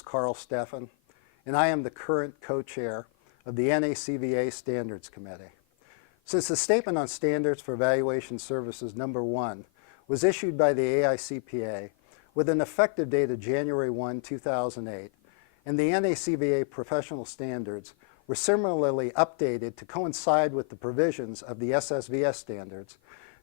is Carl Steffen, and I am the current co-chair of the NACVA Standards Committee. Since the Statement on Standards for Valuation Services number 1 was issued by the AICPA with an effective date of January 1, 2008, and the NACVA professional standards were similarly updated to coincide with the provisions of the SSVS standards,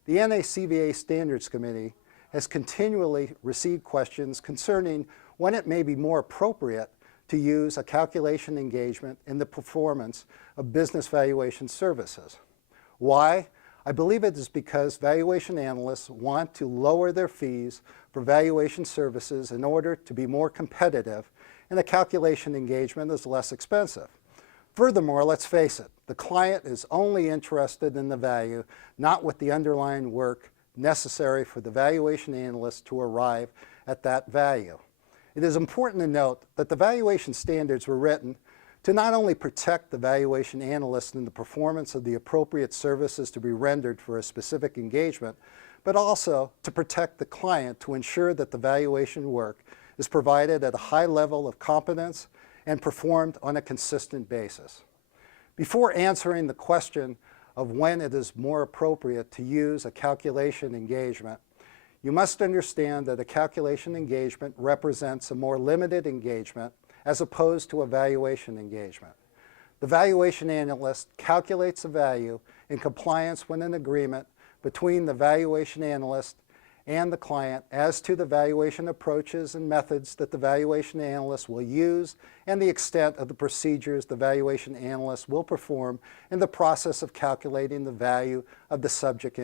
the NACVA Standards Committee has continually received questions concerning when it may be more appropriate to use a calculation engagement in the performance of business valuation services. Why? I believe it is because valuation analysts want to lower their fees for valuation services in order to be more competitive, and a calculation engagement is less expensive. Furthermore, let's face it, the client is only interested in the value, not with the underlying work necessary for the valuation analyst to arrive at that value. It is important to note that the valuation standards were written to not only protect the valuation analyst in the performance of the appropriate services to be rendered for a specific engagement, but also to protect the client to ensure that the valuation work is provided at a high level of competence and performed on a consistent basis. Before answering the question of when it is more appropriate to use a calculation engagement, you must understand that a calculation engagement represents a more limited engagement as opposed to a valuation engagement. The valuation analyst calculates a value in compliance with an agreement between the valuation analyst and the client as to the valuation approaches and methods that the valuation analyst will use and the extent of the procedures the valuation analyst will perform in the process of calculating the value of the subject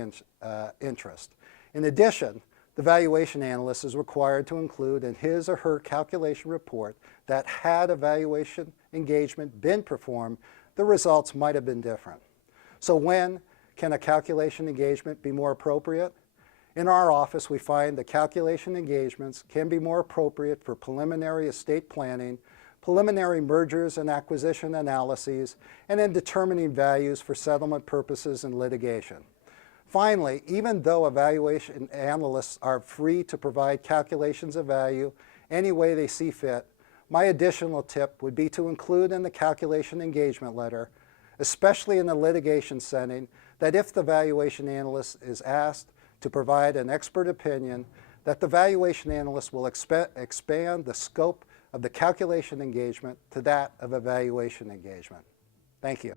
interest. In addition, the valuation analyst is required to include in his or her calculation report that had a valuation engagement been performed, the results might have been different. So when can a calculation engagement be more appropriate? In our office, we find that calculation engagements can be more appropriate for preliminary estate planning, preliminary mergers and acquisition analyses, and in determining values for settlement purposes and litigation. Finally, even though evaluation analysts are free to provide calculations of value any way they see fit, my additional tip would be to include in the calculation engagement letter, especially in a litigation setting, that if the valuation analyst is asked to provide an expert opinion, that the valuation analyst will expand the scope of the calculation engagement to that of a valuation engagement. Thank you.